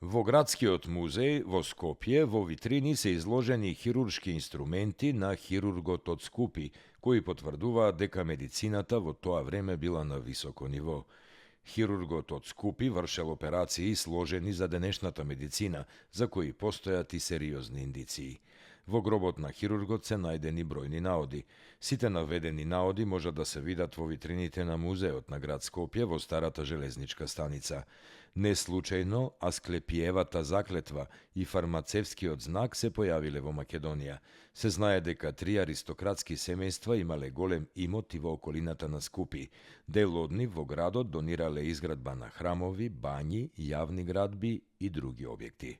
Во градскиот музеј во Скопје во витрини се изложени хируршки инструменти на хирургот од Скупи, кои потврдуваат дека медицината во тоа време била на високо ниво. Хирургот од Скупи вршел операции сложени за денешната медицина, за кои постојат и сериозни индиции. Во гробот на хирургот се најдени бројни наоди. Сите наведени наоди можат да се видат во витрините на музеот на град Скопје во старата железничка станица. Не случајно, Асклепиевата заклетва и фармацевскиот знак се појавиле во Македонија. Се знае дека 3 аристократски семејства имале голем имот и во околината на Скупи. Дел од нив во градот донирале изградба на храмови, бањи, јавни градби и други објекти.